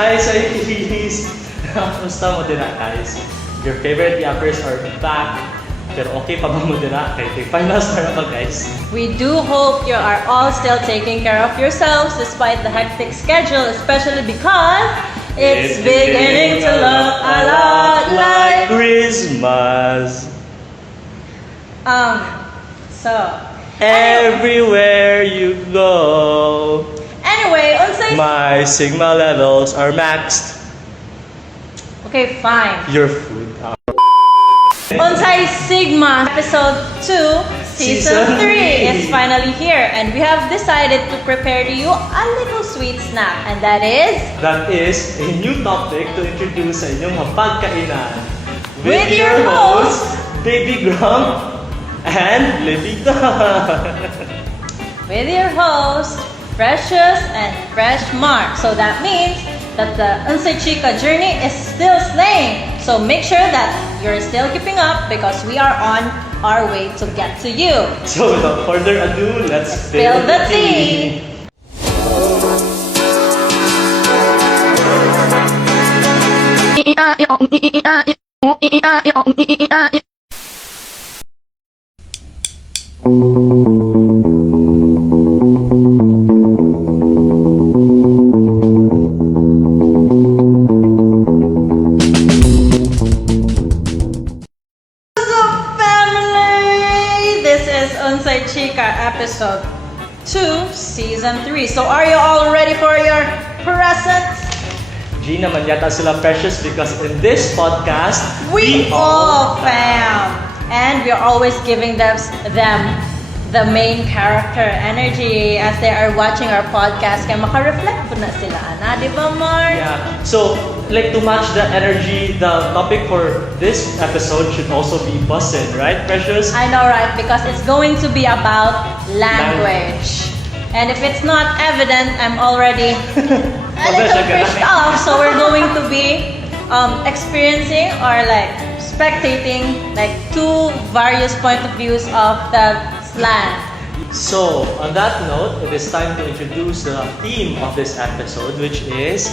Hi, Psychies! Kamusta mo din guys? Your favorite yappers are back. Pero okay pa ba mo din kay finals na ba guys? We do hope you are all still taking care of yourselves despite the hectic schedule, especially because it's beginning to look a lot like Christmas. So everywhere you go. Anyway, my Sigma levels are maxed. Okay, fine. Your food. Unsay Sigma episode 2 season 3 is finally here, and we have decided to prepare to you a little sweet snack, and that is a new topic to introduce sa inyong mapagkainan with your host Baby Gronk and Livvy. With your host Precious and Fresh Mark. So that means that the UnPSYCHika journey is still slaying. So make sure that you're still keeping up because we are on our way to get to you. So without further ado, let's spill the tea. UnPSYCHika episode 2 season 3. So are you all ready for your presents? G naman yata sila Precious because in this podcast we all fam, and we are always giving them the main character energy as they are watching our podcast. Kaya maka-reflect po na sila, na, di ba, Mark? Yeah. So, like to match the energy, the topic for this episode should also be buzzing, right, Precious? I know, right? Because it's going to be about language. And if it's not evident, I'm already a little pushed off. So we're going to be experiencing or like spectating like two various point of views of the slang. So, on that note, it is time to introduce the theme of this episode, which is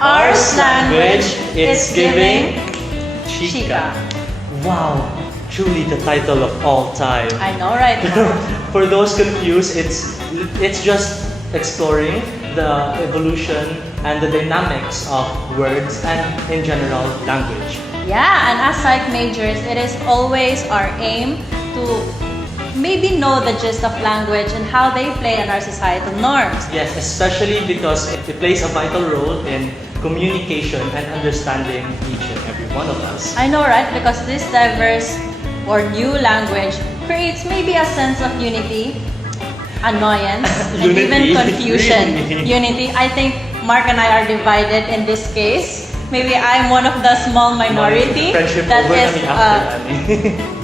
Our Slanguage is giving Chika. Wow, truly the title of all time. I know, right? For those confused, it's just exploring the evolution and the dynamics of words and in general language. Yeah, and as psych majors, it is always our aim to maybe know the gist of language and how they play in our societal norms. Yes, especially because it plays a vital role in communication and understanding each and every one of us. I know, right? Because this diverse or new language creates maybe a sense of unity, annoyance, and even confusion. Unity. I think Mark and I are divided in this case. Maybe I'm one of the small minority that is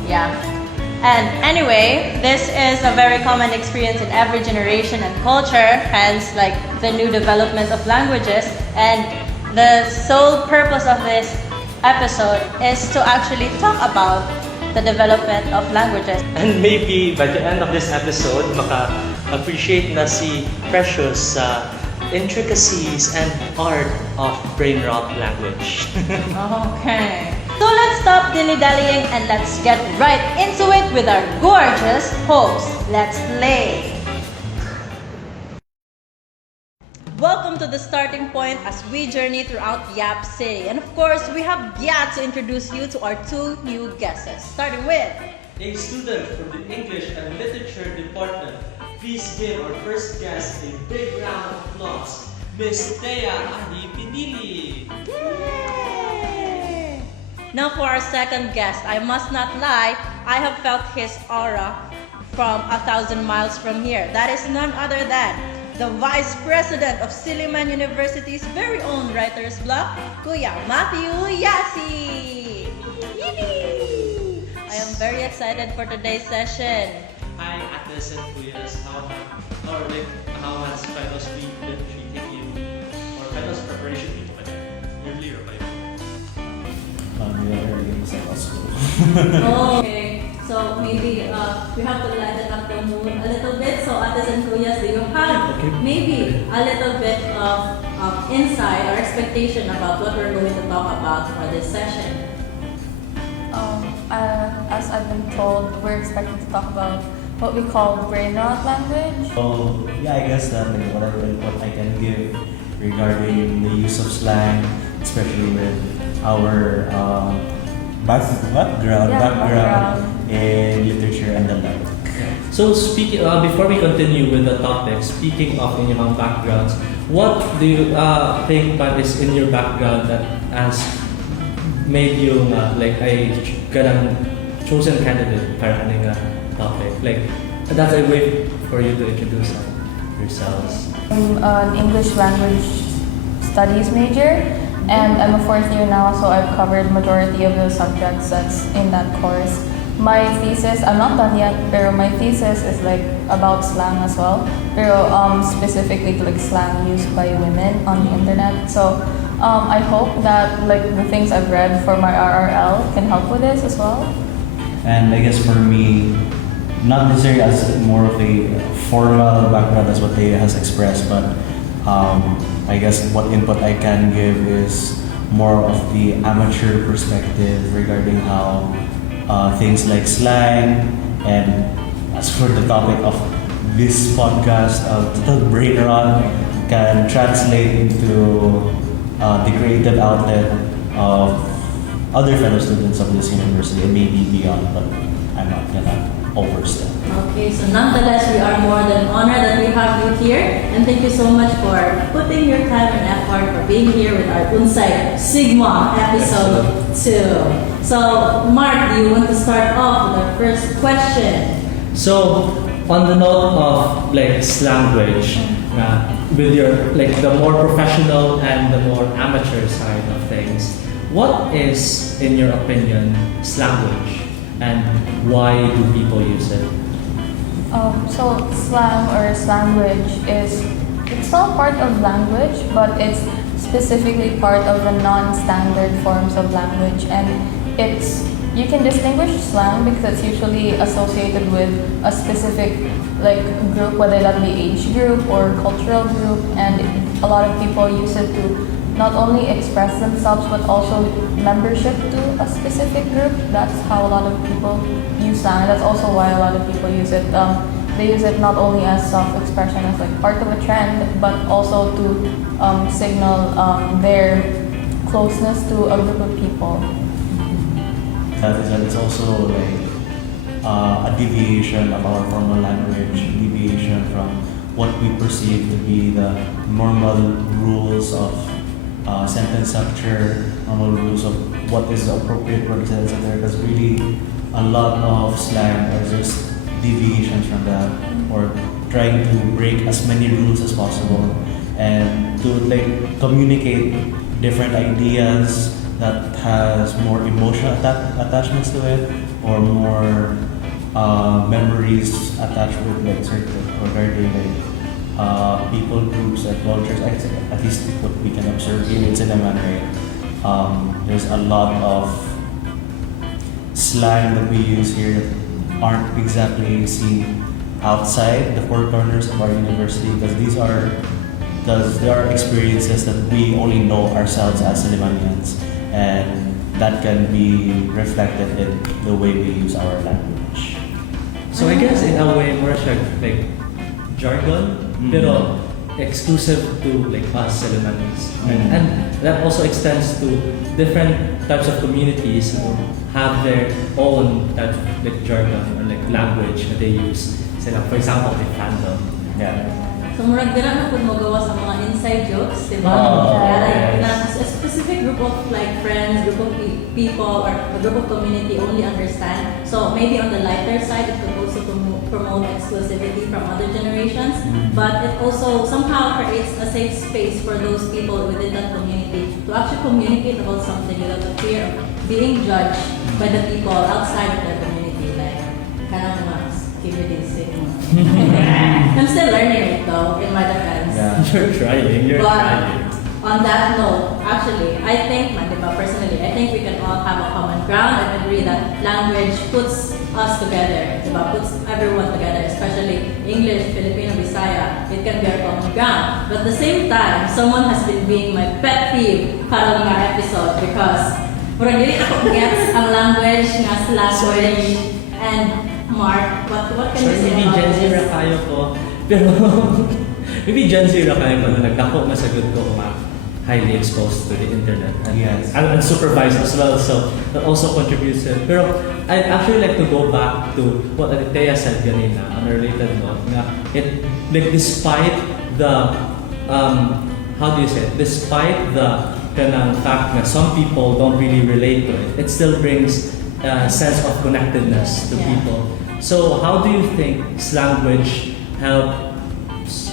yeah. And anyway, this is a very common experience in every generation and culture, hence like the new development of languages. And the sole purpose of this episode is to actually talk about the development of languages. And maybe by the end of this episode, maka-appreciate na si Precious sa intricacies and art of brainrot language. Okay. So let's stop dilly-dallying and let's get right into it with our gorgeous host. Let's play! Welcome to the starting point as we journey throughout Yap City. And of course, we have yet to introduce you to our two new guests. Starting with a student from the English and Literature Department. Please give our first guest a big round of applause, Miss Thea Ani Pinili. Yay! Now for our second guest, I must not lie, I have felt his aura from 1,000 miles from here. That is none other than the Vice President of Silliman University's very own Writer's Bloc, Kuya Matthew Yasi. Yippee! I am very excited for today's session. Hi, Ates and Kuyas. How has finals week been treating you? Or finals preparation week, but yearly or by we are already in school. Okay, so maybe we have to lighten up the mood a little bit. So Ates and Kuyas, do you have maybe a little bit of insight or expectation about what we're going to talk about for this session? As I've been told, we're expected to talk about what we call brainrot language. So yeah, I guess that like what I can give regarding the use of slang, especially with our background in literature and the like. So speaking, before we continue with the topic, speaking of inyong backgrounds, what do you think is in your background that has made you like a chosen candidate para kaning topic? Like that's a way for you to introduce yourselves. I'm an English language studies major, and I'm a fourth year now, so I've covered majority of the subjects that's in that course. My thesis, I'm not done yet, pero my thesis is like about slang as well, pero specifically to like slang used by women on the internet. So I hope that like the things I've read for my RRL can help with this as well. And I guess for me, not necessarily as more of a formal background as what Thea has expressed, but I guess what input I can give is more of the amateur perspective regarding how things like slang, and as for the topic of this podcast, the brainrot can translate into the creative outlet of other fellow students of this university and maybe beyond, but I'm not gonna overstep. Okay, so nonetheless, we are more than honored that we have you here, and thank you so much for putting your time and effort for being here with our UnPSYCHika Sigma episode 2. So, Mark, do you want to start off with our first question? So, on the note of like Slanguage, with your like the more professional and the more amateur side of things, what is, in your opinion, Slanguage, and why do people use it? So slang or slanguage it's not part of language, but it's specifically part of the non-standard forms of language, and you can distinguish slang because it's usually associated with a specific like group, whether that be age group or cultural group, and a lot of people use it to not only express themselves but also membership to a specific group. That's how a lot of people use slang. That's also why a lot of people use it. They use it not only as self-expression, as like part of a trend, but also to signal their closeness to a group of people. That it's also like a deviation of our formal language, deviation from what we perceive to be the normal rules of sentence structure, normal rules of what is the appropriate word to say there. Because really, a lot of slang are just deviations from that, or trying to break as many rules as possible and to like communicate different ideas that has more emotional attachments to it, or more memories attached with like certain regarding like people groups and cultures. At least what we can observe here in Silliman, right? There's a lot of slang that we use here that aren't exactly seen outside the four corners of our university, because there are experiences that we only know ourselves as Sillimanians, and that can be reflected in the way we use our language. So I guess in a way, more like jargon, pero exclusive to like us Sillimanians, and that also extends to different types of communities who have their own type of like jargon or like language that they use. Sila, for example, the fandom. Yeah. So murag dira na pud magawa sa mga inside jokes, di ba? Oh, Like, yes. a specific group of like friends, group of people, or a group of community only understand. So maybe on the lighter side, it could also promote exclusivity from other generations, but it also somehow creates a safe space for those people within that community to actually communicate about something without the fear of being judged by the people outside of their community, like kind of Skibidi stigma. I'm still learning it though, in my defense. Yeah. You're trying. But On that note, actually, I think, personally, I think we can all have a common ground and agree that language puts us together, puts everyone together, especially English, Filipino, Bisaya. It can be our common ground. But at the same time, someone has been being my pet peeve karon nga episode because murag dili ako gets ang language nga Slanguage. And Mark, what can you say maybe about Gen Z this? ra kayo ko. Pero maybe Gen Z ra kayo ko na nagdako masagot ko kung highly exposed to the internet and, Yes. and unsupervised as well, so that also contributes to it. Pero I'd actually like to go back to what Tea said kanina on a related note na it, like despite the how do you say it? Despite the kanang fact that some people don't really relate to it, it still brings a sense of connectedness to Yeah. people. So how do you think Slanguage helps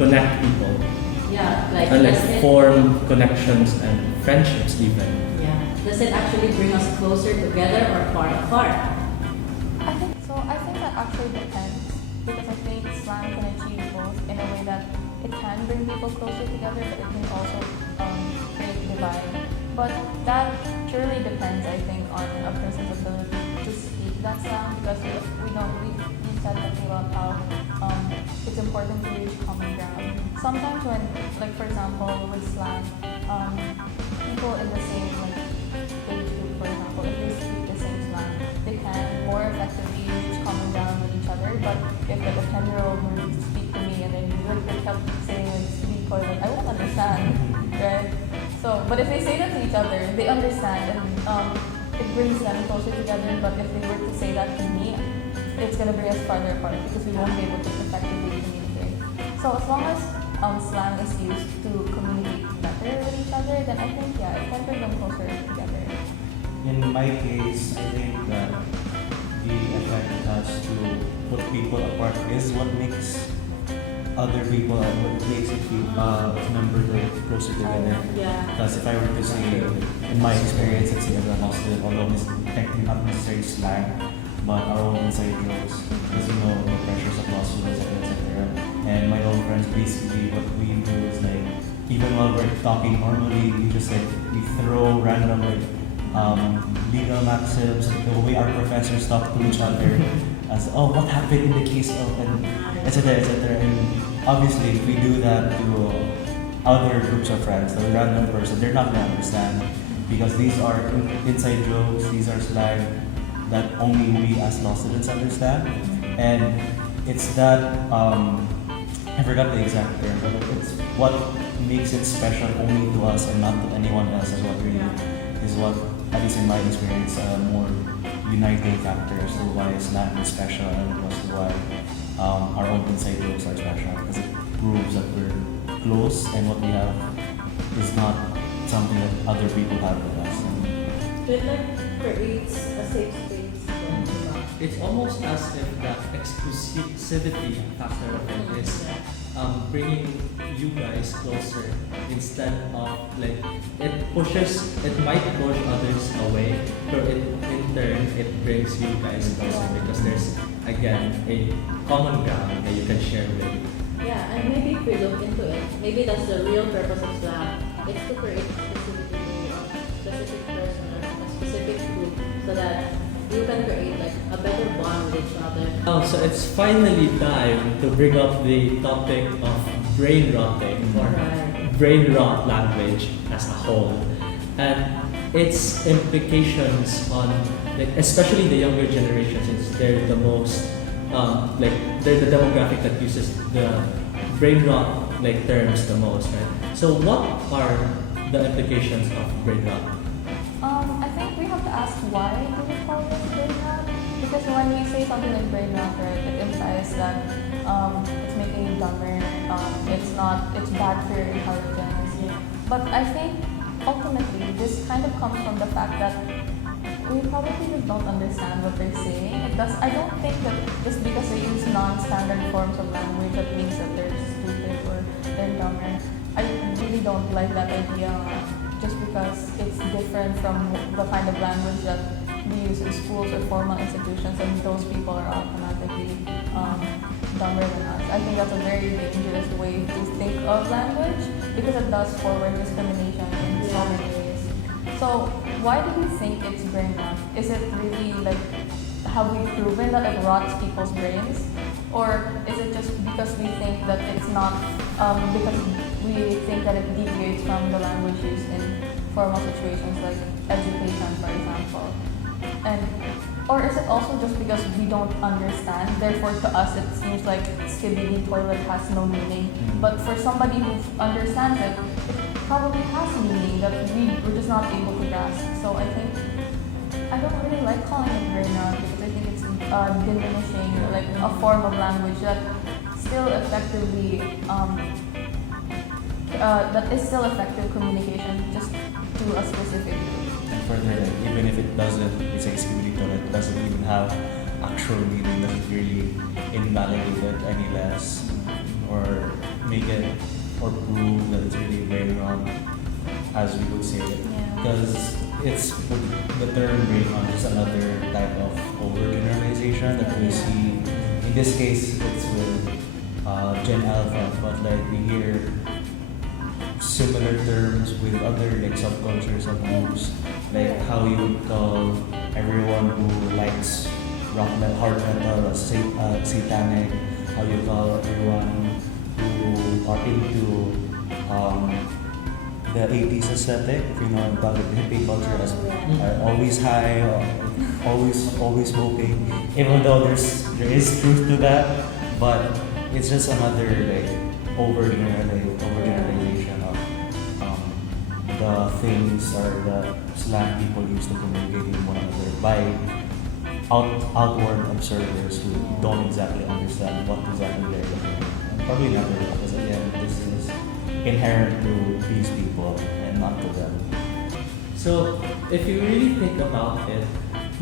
connect people? Yeah, like, And like does it, form connections and friendships even. yeah. Does it actually bring us closer together or far apart? I think so. I think that actually depends because I think slang can achieve both in a way that it can bring people closer together, but it can also create divide. But that purely depends, I think, on a person's ability to speak that slang because we said something about how it's important to reach common ground. Sometimes when, like for example, with slang, people in the same like age group, for example, if they speak the same slang, they can more effectively reach common ground with each other. But if like a 10-year-old were to speak to me and then they kept saying like speak or like I won't understand, right? So, but if they say that to each other, they understand and it brings them closer together. But if they were to say that to me, it's gonna bring us farther apart because we won't be able to effectively communicate. So as long as slang is used to communicate better with each other, then I think yeah, it can bring them closer together. In my case, I think that the effect it has to put people apart is what makes other people and what makes it feel members closer together. Yeah. Because if I were to say, in my experience at Silliman Hostel, although it's technically not necessarily slang, but our own inside jokes, because you know the pressures of law students, etc. And my own friends, basically what we do is like, even while we're talking normally, we just like, we throw random like legal maxims, the way our professors talk to each other, as oh, what happened in the case of, and etc. etc. And obviously, if we do that to other groups of friends, the random person, they're not gonna understand because these are inside jokes, these are slang that only we as law students understand, and it's that I forgot the exact term, but it's what makes it special only to us and not to anyone else is what really is what, at least in my experience, more uniting factor as to why slang is special and as to why our own inside jokes are special because it proves that we're close and what we have is not something that other people have with us. It like creates a safe space. It's almost as if the exclusivity factor of it is bringing you guys closer instead of like it might push others away, but in turn it brings you guys closer because there's again a common ground that you can share with. Yeah, and maybe if we look into it, maybe that's the real purpose of slang. It's to create exclusivity of a specific person or a specific group so that you can create like a better bond with each other. So it's finally time to bring up the topic of brain rotting or Right. brain rot language as a whole and its implications on like especially the younger generation since they're the most they're the demographic that uses the brain rot like terms the most, right? So what are the implications of brain rot? I think we have to ask why do we call it brain rot? Because when we say something like brain rot, right, it implies that it's making you dumber, it's bad for your intelligence. But I think ultimately this kind of comes from the fact that we probably just don't understand what they're saying. I don't think that just because they use non-standard forms of language that means that they're stupid or they're dumber. I really don't like that idea just because it's different from the kind of language that we use in schools or formal institutions and those people are automatically dumber than us. I think that's a very dangerous way to think of language because it does forward discrimination in so many ways. So why do you think it's brain rot? Is it really like, have we proven that it rots people's brains? Or is it just because we think that it's not, because we think that it deviates from the language used in formal situations like education, for example? And or is it also just because we don't understand, therefore to us it seems like skibidi toilet has no meaning, but for somebody who understands it, it probably has meaning that we're just not able to grasp. So I think, I don't really like calling it brain rot because I think it's diminishing like a form of language that still effectively, that is still effective communication just to a specific group. And further, like, even if it doesn't, it's like Skibidi toilet doesn't even have actual meaning, doesn't really invalidate it any less, or make it, or prove that it's really brain rot, as we would say it. Because it's, the term brain rot is another type of overgeneralization that we see. In this case, it's with Gen Alpha, but like we hear similar terms with other like subcultures of groups, like how you would call everyone who likes rock metal, hard metal, satanic, how you call everyone who are into the 80s aesthetic, if you know about the hippie culture, as always high, always smoking, even though there is truth to that, but it's just another like overgeneralization of the things or the slang people use to communicate with one another by outward observers who don't exactly understand what exactly they're looking at. Probably never, because again, this is inherent to these people and not to them. So, if you really think about it,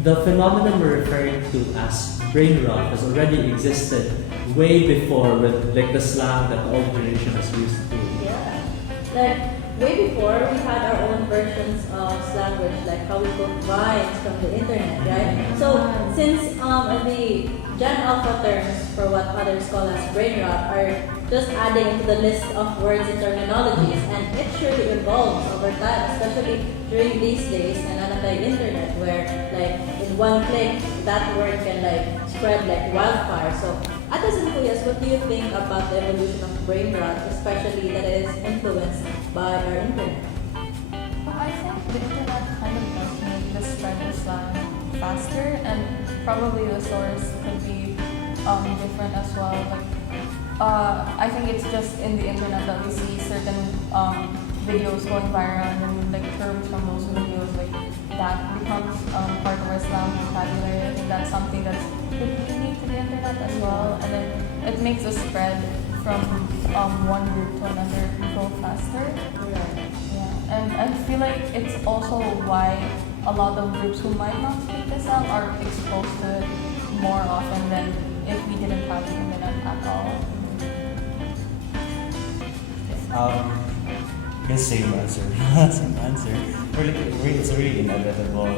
the phenomenon we're referring to as brain rot has already existed way before with like the slang that the old generation is used to. Yeah. Like way before we had our own versions of Slanguage, like how we got vibes from the internet, right? So since the Gen Alpha terms for what others call as brain rot are just adding to the list of words and terminologies, and it surely evolves over time, especially during these days and on the internet, where like in one click that word can like spread like wildfire. So Atas and Kuyas, what do you think about the evolution of brain rot, especially that is influenced by our internet? Well, I think the internet kind of does make the spread of slang faster, and probably the source could be different as well. Like, I think it's just in the internet that we see certain videos going viral, and then like terms from those videos like that becomes part of our slang vocabulary. I think that's something that's pretty unique to the internet as well, and then it makes the spread from one group to another go faster. Right. Yeah, and I feel like it's also why a lot of groups who might not speak the slang are exposed to it more often than if we didn't have the internet at all. Guess same answer. Same answer. It's really inevitable.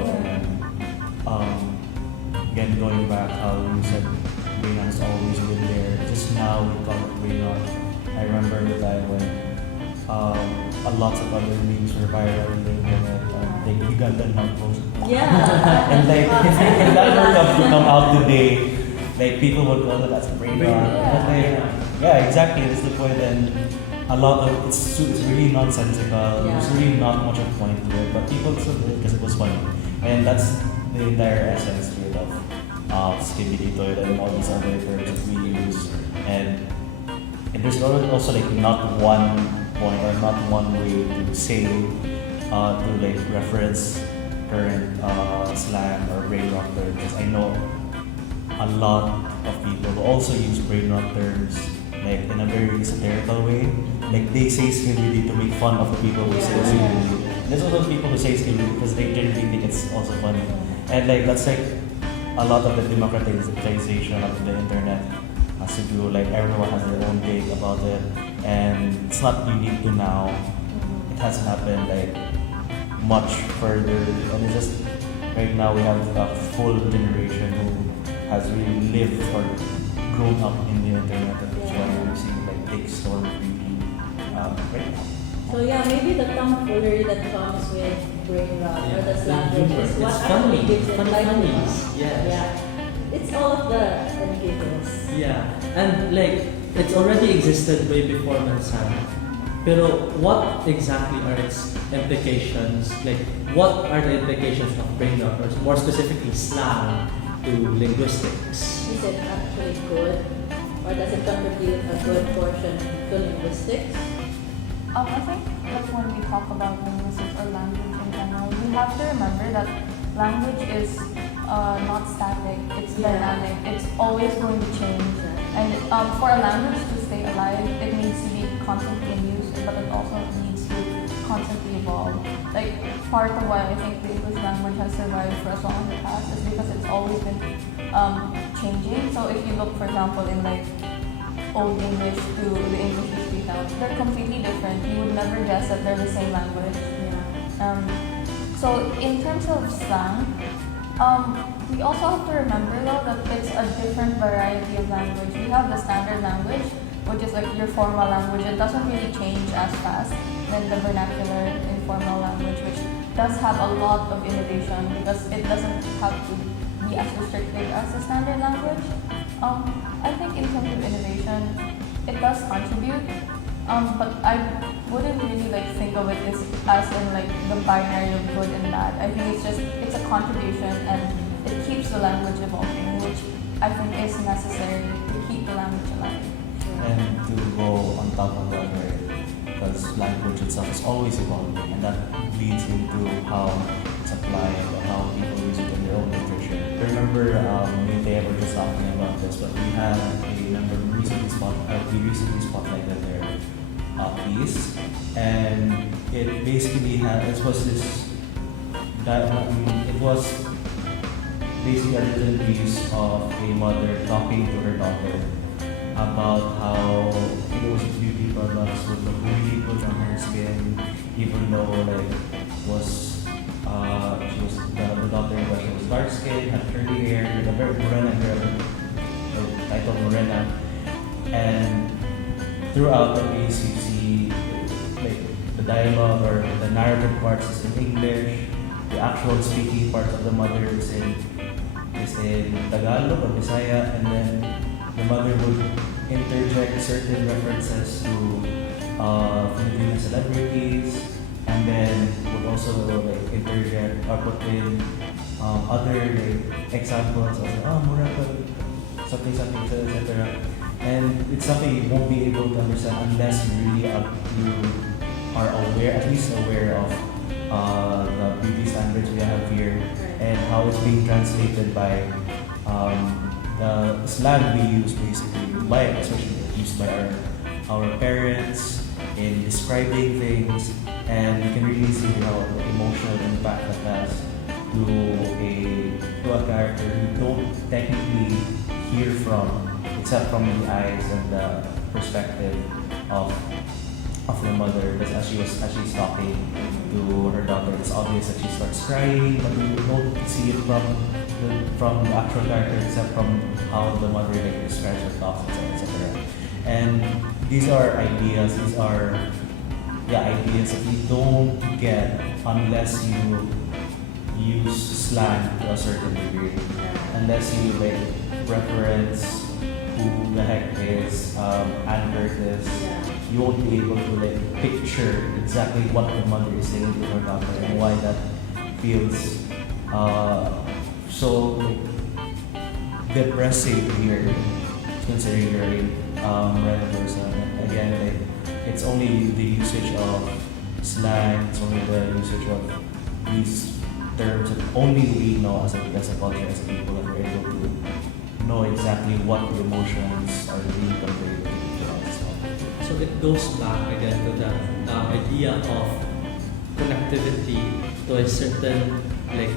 Again, going back how you said brain rot has always been there. Just now we call it brain rot. I remember the time when a lot of other memes were viral on the internet. Like Ugandan numbers. Yeah. And like if that were to come out today, like people would call it as brain rot. But like, yeah, exactly. That's the point. And a lot of it's really nonsensical. There's really not much of a point to it, but people still did it because it was funny, and that's the entire essence really of Skibidi toilet and all these other terms that we use. And there's also like not one point or not one way to say to like reference current slang or brain rot terms. Because I know a lot of people who also use brain rot terms like in a very satirical way. Like they say Skibidi to make fun of the people who say Skibidi. There's also people who say Skibidi because they genuinely think it's also funny. And like that's like a lot of the democratization of the internet has to do, like everyone has their own take about it, and it's not unique to now. It has happened like much further, and it's just right now we have a full generation who has really lived or grown up in the internet. That's why we're seeing like big storm creeping right now. So yeah, maybe the tomfoolery that comes with brainrot or the slanguage humor. is what It's funny. actually gives it Funny life. funnies. Yes. Yeah. It's all of the giggles. Yeah, and like it's already existed way before Mansan. Pero what exactly are its implications? Like, what are the implications of brainrot, or more specifically slang, to linguistics? Is it actually good, or does it contribute a good portion to linguistics? I think like when we talk about linguistics or language in general, we have to remember that language is not static, it's Yeah. dynamic, it's always going to change. And for a language to stay alive, it needs to be constantly in use, but it also needs to constantly evolve. Like part of why I think the English language has survived for as long as it has is because it's always been changing. So if you look, for example, in like Old English to the English we speak now, they're completely different. You would never guess that they're the same language. Yeah. So in terms of slang, we also have to remember though that it's a different variety of language. We have the standard language, which is like your formal language. It doesn't really change as fast than the vernacular informal language, which does have a lot of innovation because it doesn't have to be as restrictive as the standard language. I think in terms of innovation, it does contribute, but I wouldn't really like think of it as in like the binary of good and bad. I think it's a contribution and it keeps the language evolving, which I think is necessary to keep the language alive. And to go on top of that, right? Because language itself is always evolving, and that leads into how it's applied and how people use it in their own literature. I remember me and Dave were just talking about this, but we had a member we recently spotlighted their piece, and it basically it was basically a little piece of a mother talking to her daughter about how those beauty products would look really good on her skin, even though like the daughter in question was dark skin, had curly hair, with a very morena girl, titled Morena, and throughout the piece you see like the dialogue or the narrative parts is in English, the actual speaking part of the mother is in Tagalog or Bisaya, and then the mother would interject certain references to Filipino celebrities, and then would also like interject or put in other like examples of Murata, something, etc. And it's something you won't be able to understand unless you really you are aware, at least aware of the beauty standards we have here and how it's being translated by the slang we use basically, especially used by our parents in describing things, and you can really see how the emotional impact that has to a character you don't technically hear from except from the eyes and the perspective of the mother, because as she's talking to her daughter, it's obvious that she starts crying, but you don't see it from the actual character except from how the mother like describes her thoughts, etc. And these are ideas, ideas that you don't get unless you use slang to a certain degree, unless you like reference who the heck is Anne Curtis. You won't be able to like picture exactly what the mother is saying to her daughter and why that feels so like depressing to hear, considering you're a red person. Again, like it's only the usage of slang, it's only the usage of these terms that only we know as a culture, as a people, that we're able to know exactly what the emotions are being conveyed to us. So it goes back again to the idea of connectivity to a certain like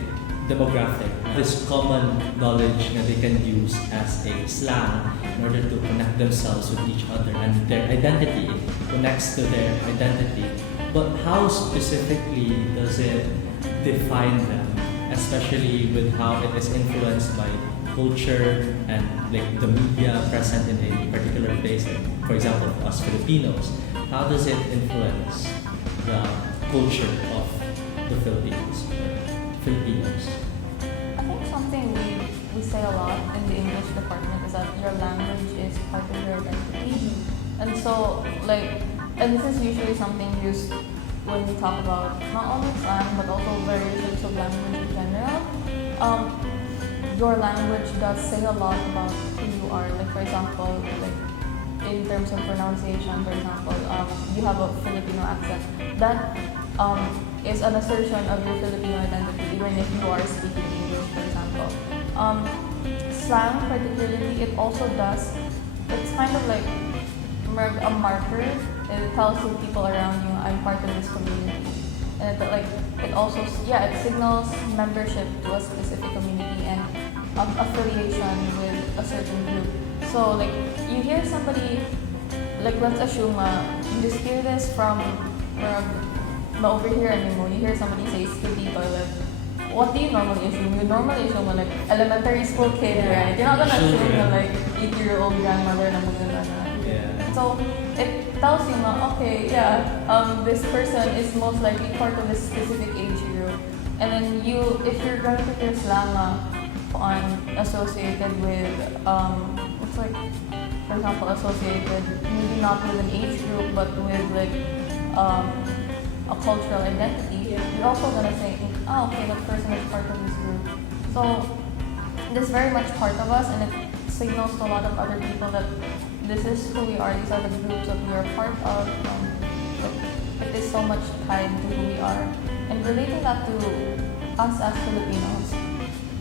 demographic, this common knowledge that they can use as a slang in order to connect themselves with each other, and their identity connects to their identity. But how specifically does it define them, especially with how it is influenced by culture and like the media present in a particular place? Like, for example, us Filipinos, how does it influence the culture of the Filipinos? I think something we say a lot in the English department is that your language is part of your identity. And so, and this is usually something used when we talk about not only slang but also variations of language in general. Your language does say a lot about who you are. Like for example, in terms of pronunciation, for example, you have a Filipino accent. That is an assertion of your Filipino identity, even if you are speaking English, for example. Slang, particularly, it also does. It's kind of like a marker. It tells the people around you, I'm part of this community. And it also, it signals membership to a specific community and affiliation with a certain group. So you hear somebody, let's assume you just hear this from over here anymore. You hear somebody say skibidi toilet. What do you normally assume? You normally assume elementary school kid, right? You're not gonna assume a 8-year-old grandmother na maganda na. Yeah. So it tells you okay, this person is most likely part of this specific age group. And then if you're gonna put your slang associated with for example, associated maybe not with an age group but with a cultural identity, you're also gonna think, okay, that person is part of this group. So it is very much part of us, and it signals to a lot of other people that this is who we are, these are the groups that we are part of. It is so much tied to who we are. And relating that to us as Filipinos,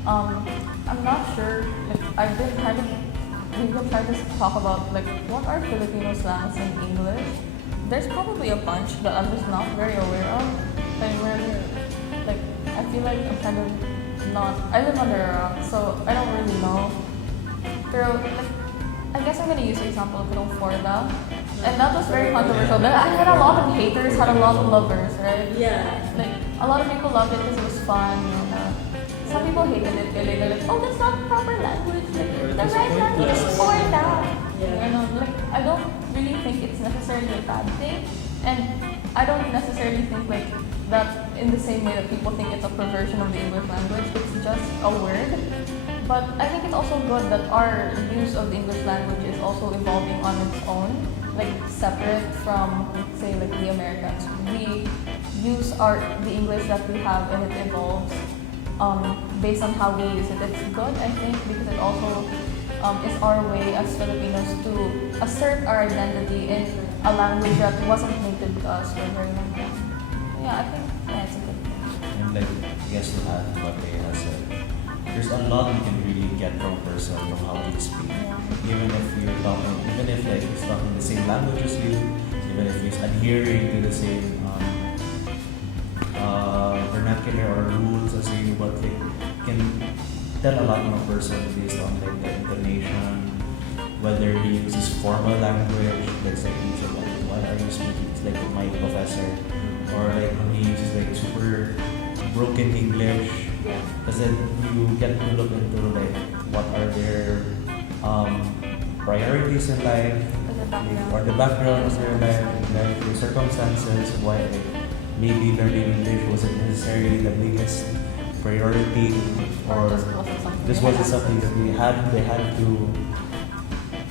I'm not sure, we've been trying to talk about what are Filipino slangs in English. There's probably a bunch that I'm just not very aware of. I feel like I'm kind of not, I live under a rock, so I don't really know. Pero, I guess I'm gonna use the example of Forda. And that was very controversial. I had a lot of haters, had a lot of lovers, right? Yeah. A lot of people loved it because it was fun. And, some people hated it. They're like, oh, that's not proper language. The right language is Forda. Yeah. I don't really think it's necessarily a bad thing. And I don't necessarily think that in the same way that people think it's a perversion of the English language. It's just a word. But I think it's also good that our use of the English language is also evolving on its own, separate from, say, the Americans. We use the English that we have, and it evolves based on how we use it. It's good, I think, because it also is our way as Filipinos to assert our identity in a language that wasn't native to us for a very long time. I think it's a good thing. And I guess to add to what they have said, there's a lot you can really get from a person from how they speak. Yeah. Even if he's talking the same language as you, even if he's adhering to the same vernacular or rules as you, but can tell a lot from a person based on the intonation, whether he uses formal language, let's say he's what are you speaking? It's like my professor, or when he uses super broken English. Because then you get to look into what are their priorities in life, or the background of their life, the circumstances, why maybe learning English wasn't necessarily the biggest priority, or this wasn't something that they had to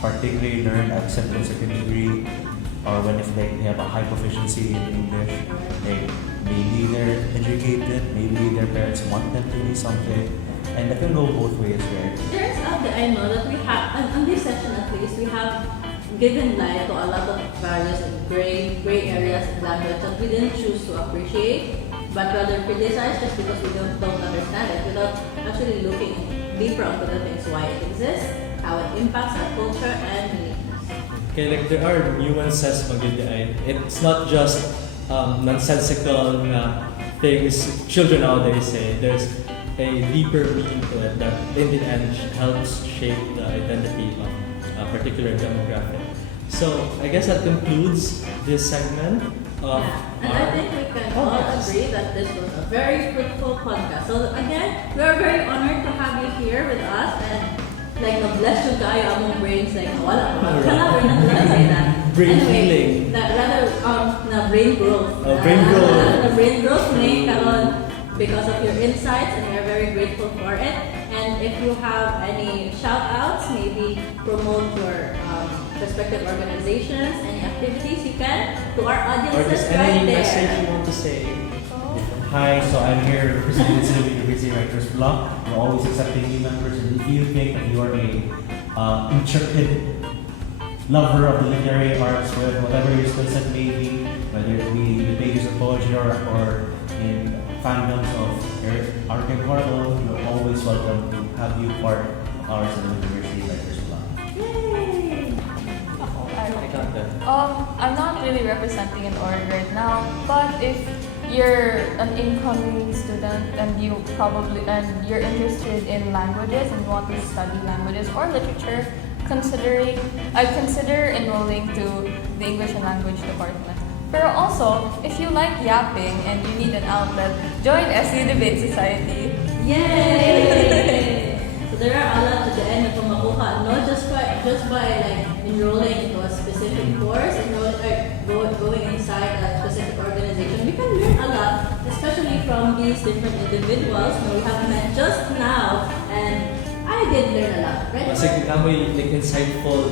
particularly learn at a certain degree, or when if they have a high proficiency in English, maybe they're educated, maybe their parents want them to be something, and that can go both ways, right? There's I know that we have, on this session at least, we have given life to a lot of various gray areas in language that we didn't choose to appreciate, but rather criticize just because we don't understand it without actually looking deeper into the things, why it exists, how it impacts our culture and uniqueness. Okay, there are nuances it's not just nonsensical things children nowadays say. There's a deeper meaning to it that in the end helps shape the identity of a particular demographic. So I guess that concludes this segment of And I think we can all agree that this was a very fruitful podcast. So again, we are very honored to have you here with us, and bless you kayo among brains, wala, we're not gonna say that. brain Anyway, healing. na brain growth. Brain growth. Na brain growth ni karon because of your insights, and we are very grateful for it. And if you have any shout outs, maybe promote your respective organizations, any activities you can to our Or audiences just right any message there. you want to say. Hi, so I'm here representing the Bizzare Writers Bloc. We're always accepting new members, and if you think that you are a intrepid lover of the literary arts, whatever your skill set may be, whether it be in the pages of poetry or in fandoms of art and world, you're always welcome to have you part of our University Writers Bloc. Yay! I got that. I'm not really representing an org right now, but if you're an incoming student and you're interested in languages and want to study languages or literature, I'd consider enrolling to the English and Language department. But also, if you like yapping and you need an outlet, join S3E2 Debate Society. Yay! So there are a lot to the end of makuha, not just by like enrolling into a specific course, going inside a specific organization. We can learn a lot, especially from these different individuals who we have met just now, and I did learn a lot, right? Kasi nga may like insightful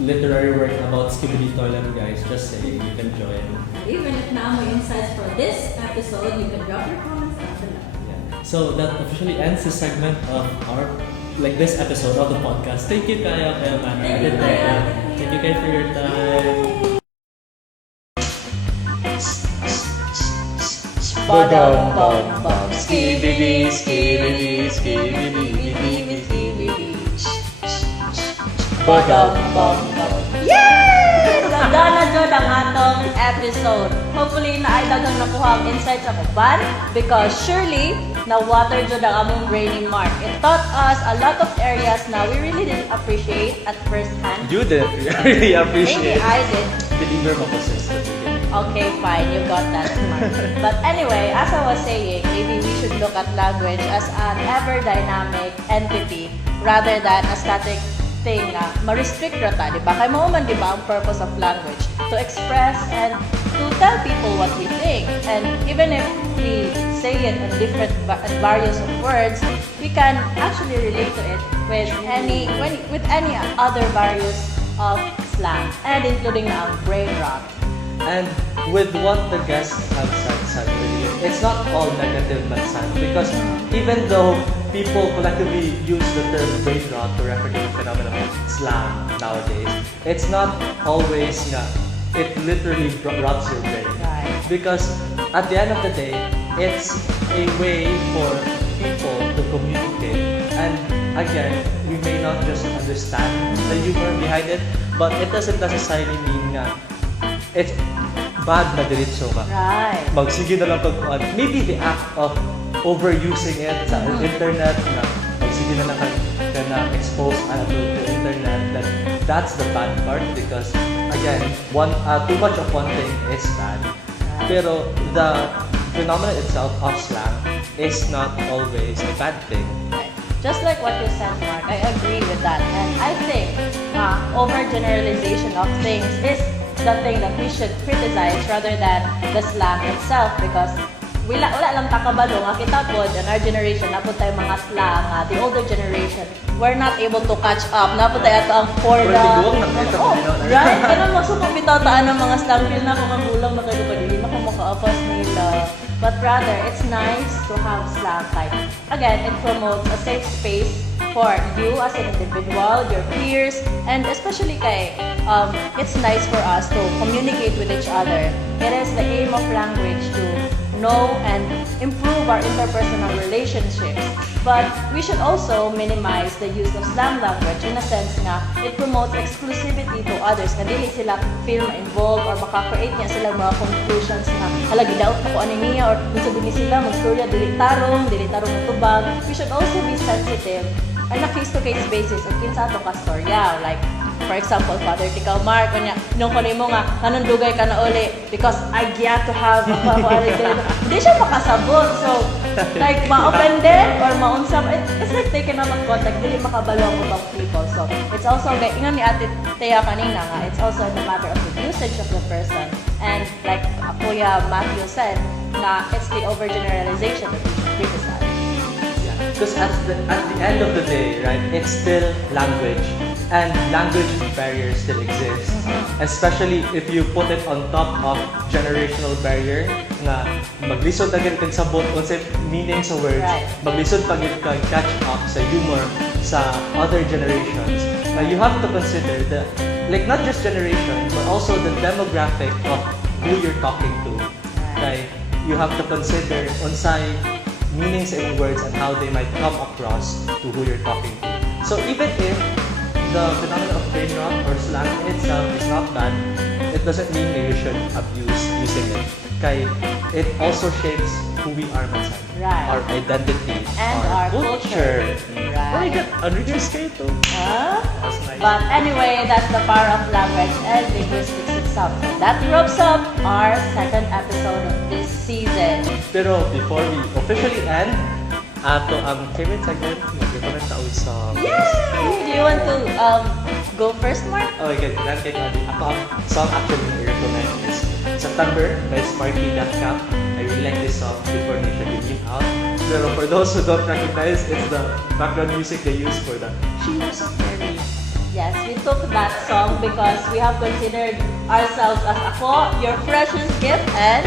literary work about Skibidi toilet, guys. Just saying, you can join. Even if na mo insights for this episode, you can drop your comments down below. Yeah. So that officially ends the segment of our this episode of the podcast. Thank you, Kaya, man. Thank you, Kaya. Thank you, Kaya, for your time. Badam bum bum, skibidi, skibidi, skibidi, skibidi, skibidi. Badam bum bum. Yay! Ganda na dyan ang atong episode. Hopefully na ay dagang nakuha ang insights sa kuban because surely na water dyan ang among brainy mark. It taught us a lot of areas na we really didn't appreciate at first hand. You did. really appreciate Maybe I did. Believer mo ko sis. Okay, fine. You got that smart. But anyway, as I was saying, maybe we should look at language as an ever-dynamic entity rather than a static thing na ma-restrict rata, di ba? Kaya mo man, di ba, ang purpose of language? To express and to tell people what we think. And even if we say it in different various of words, we can actually relate to it with any other various of slang, and including ang brainrot. And with what the guests have said earlier, it's not all negative Mansan because even though people collectively use the term brainrot to refer to the phenomenon of slang nowadays, it's not always it literally rots your brain. Right. Because at the end of the day, it's a way for people to communicate. And again, we may not just understand the humor behind it, but it doesn't necessarily mean it's bad na diretso ka. Right. Magsige na lang pagkuhan. Maybe the act of overusing it sa internet na magsige na lang ka na expose to the internet, that's the bad part because again, too much of one thing is bad. Pero the phenomenon itself of slang is not always a bad thing. Right. Just like what you said, Mark, I agree with that. And I think overgeneralization of things is the thing that we should criticize rather than the slang itself because wala lang takabalo nga kita po in our generation na po tayo mga slang, the older generation we're not able to catch up na po tayo ato ang forda right kanang magsupang bitaw-taan ng mga slang feel na kung magulang na kayo dili na kung maka-afas nila but rather it's nice to have slang type again it promotes a safe space for you as an individual, your peers, and especially kay it's nice for us to communicate with each other. It is the aim of language to know and improve our interpersonal relationships. But we should also minimize the use of slang language in a sense na it promotes exclusivity to others na dili sila feel ma-involved or maka-create niya sila mga conclusions na halagidawt na ko ano niya or kung sabihin sila mag-storya dili tarong tubag. We should also be sensitive on a case-to-case basis o kinsa ato ka storya like for example, Father Tikaw Mark, kanya, nung kunin mo nga, nanundugay ka na uli because I get to have a hindi siya makasabot. So, Like, ma-offended or ma-unsam. It's like taken out of context. Dili makabalo ang ibang people. So, it's also, like, ingon ni Ate Thea kanina nga, it's also in the matter of the usage of the person. And like Kuya Matthew said, na it's the overgeneralization that we should criticize. Because at the end of the day, right, it's still language. And language barriers still exist. Especially if you put it on top of generational barrier na maglisod agad kag sabot concept meaning sa words. Right. Maglisod pag catch up sa humor sa other generations. Now you have to consider the like not just generation but also the demographic of who you're talking to. Like you have to consider unsay meanings in words and how they might come across to who you're talking to. So even if the phenomenon of brainrot or slang in itself is not bad, it doesn't mean that you should abuse using it. Kaya it also shapes who we are myself. Right. Our identity. And our culture. Oh Right. my god, Artigas too. That's nice. But anyway, that's the power of language and linguistics itself. So that wraps up our second episode of this season. Pero before we officially end, ato ang favorite segment, mag-recommend tayo songs. Yay! Do you want to go first, Mark? Oh, okay, then kay Adi. Ako ang song actually i-recommend is September by Sparky.cap. I really like this song before Nisha came out. Pero for those who don't recognize, it's the background music they use for the She Was a Fairy. Yes, we took that song because we have considered ourselves as ako, your precious gift, and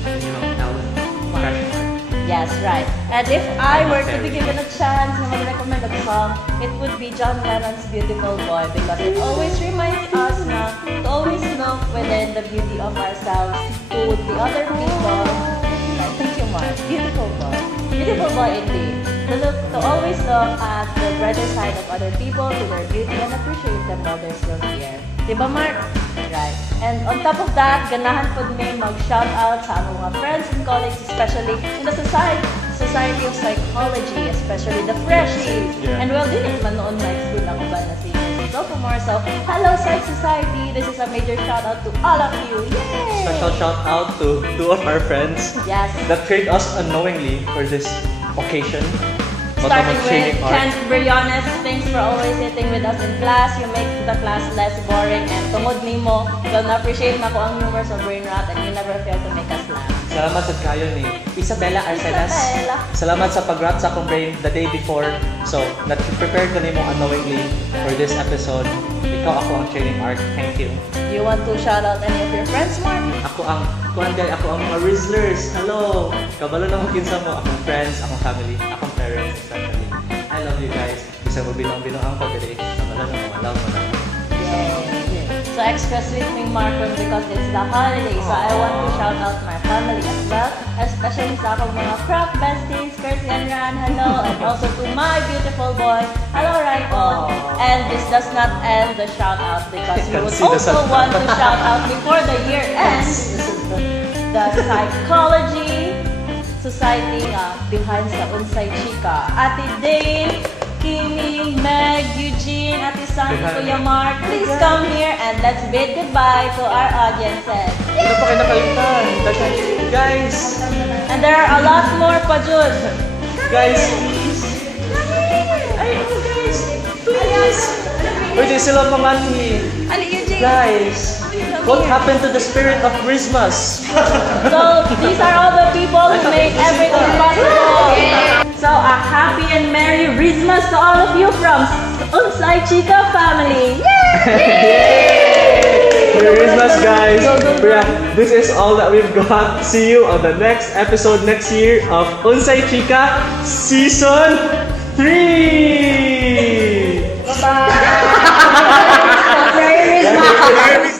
You know, Ellen. Fresh Mark. yes, right. And if I were to be given a chance na mag-recommend a song, it would be John Lennon's Beautiful Boy because it always reminds us na to always look within the beauty of ourselves to the other people. Like, thank you, Mark. Beautiful boy. Beautiful boy indeed. To always look at the brighter side of other people, to their beauty, and appreciate them while they're still here. Diba, Mark? Right. And on top of that, ganahan po may mag-shout out sa among mga friends and colleagues, especially in the Society of Psychology, especially the Freshies. Yeah. And well, din man noon ma-exclude ako ba na si Sophomore. So, hello Psych Society! This is a major shout out to all of you. Yay! Special shout out to two of our friends Yes. that trained us unknowingly for this occasion. Starting Bottom of with training art. Kent Briones, thanks for always sitting with us in class. You make the class less boring and tungod nimo, well na-appreciate na ko ang humor sa brainrot and you never fail to make us laugh. Salamat sa kayo ni Isabella Arcelas. Isabella. Salamat sa pag-rap sa akong brain the day before. So, na-prepare ko nimo unknowingly for this episode. Ikaw ako ang training art. Thank you. You want to shout out any of your friends, Mark? Ako ang mga Rizzlers. Hello! Kabalo na mo kinsa mo. Akong friends, akong family, akong parents especially. I love you guys. Bisa mo binong-binong ko today. Kabalo na mo. Love mo na. Yay! So extra sweet me, Marcon, because it's the holiday. So I want to shout out my family as well, especially sa akong mga craft besties, Kirsty and Ran, hello, and also to my beautiful boy, hello, Raikon. And this does not end the shout out because we would also want to shout out before the year ends the Psychology Society nga behind sa UnPSYCHika. Ate Dane, Kimi, Meg, Eugene, Ate Sandy, Kuya Mark, please come here and let's bid goodbye to our audiences. Ano pa kayo nakalimutan? Guys! And there are a lot more pa, Jud. Guys, please! Ay, ano guys? Please! Pwede sila manganhi. Ali, Eugene. Guys! What happened to the spirit of Christmas? So, these are all the people who made everything possible. So, a happy and merry Christmas to all of you from UnPSYCHika family. Yay! Merry Christmas, guys! Yeah, this is all that we've got. See you on the next episode next year of UnPSYCHika Season 3! Bye-bye! Merry Christmas!